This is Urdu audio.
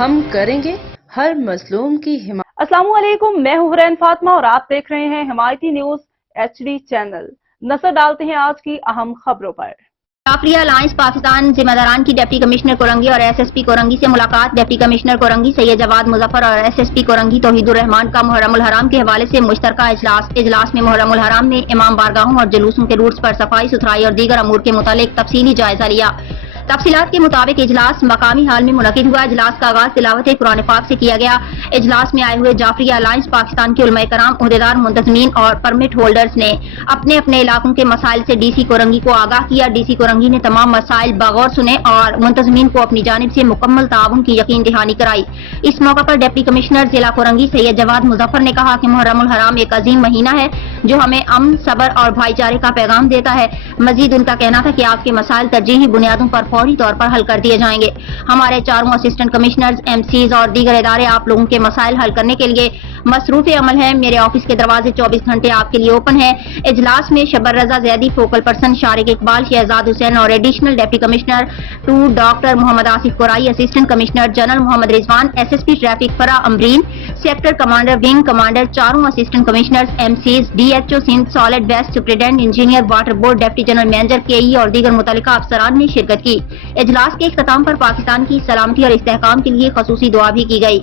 ہم کریں گے ہر مظلوم کی حمایت۔ السلام علیکم، میں ہوں حرین فاطمہ اور آپ دیکھ رہے ہیں حمایتی نیوز HD چینل۔ نظر ڈالتے ہیں آج کی اہم خبروں پر۔ جعفریہ الائنس پاکستان ذمہ داران کی ڈپٹی کمشنر کورنگی اور SSP کورنگی سے ملاقات۔ ڈپٹی کمشنر کورنگی سید جواد مظفر اور SSP کورنگی توحید الرحمان کا محرم الحرام کے حوالے سے مشترکہ اجلاس میں محرم الحرام میں امام بارگاہوں اور جلوسوں کے روٹس پر صفائی ستھرائی اور دیگر امور کے متعلق تفصیلی جائزہ لیا۔ تفصیلات کے مطابق اجلاس مقامی حال میں منعقد ہوا۔ اجلاس کا آغاز تلاوت قرآن پاک سے کیا گیا۔ اجلاس میں آئے ہوئے جعفریہ الائنس پاکستان کے علماء کرام، عہدیدار، منتظمین اور پرمٹ ہولڈرز نے اپنے اپنے علاقوں کے مسائل سے DC کورنگی کو آگاہ کیا۔ DC کورنگی نے تمام مسائل بغور سنے اور منتظمین کو اپنی جانب سے مکمل تعاون کی یقین دہانی کرائی۔ اس موقع پر ڈپٹی کمشنر ضلع کورنگی سید جواد مظفر نے کہا کہ محرم الحرام ایک عظیم مہینہ ہے جو ہمیں امن، صبر اور بھائی چارے کا پیغام دیتا ہے۔ مزید ان کا کہنا تھا کہ آپ کے مسائل ترجیحی بنیادوں پر فوری طور پر حل کر دیے جائیں گے۔ ہمارے چاروں اسسٹنٹ کمشنرز، MCs اور دیگر ادارے آپ لوگوں کے مسائل حل کرنے کے لیے مصروف عمل ہیں۔ میرے آفس کے دروازے 24 گھنٹے آپ کے لیے اوپن ہیں۔ اجلاس میں شبر رضا زیدی، فوکل پرسن شارق اقبال، شہزاد حسین اور additional deputy commissioner 2 doctor Muhammad Asif Korai, assistant commissioner general Muhammad Rizwan, SSP traffic Farah Amberin, sector commander, wing commander, چاروں assistant commissioners, MCs، DHO Sindh solid waste superintendent, engineer water board, deputy general manager KE اور دیگر متعلقہ افسران نے شرکت کی۔ اجلاس کے اختتام پر پاکستان کی سلامتی اور استحکام کے لیے خصوصی دعا بھی کی گئی۔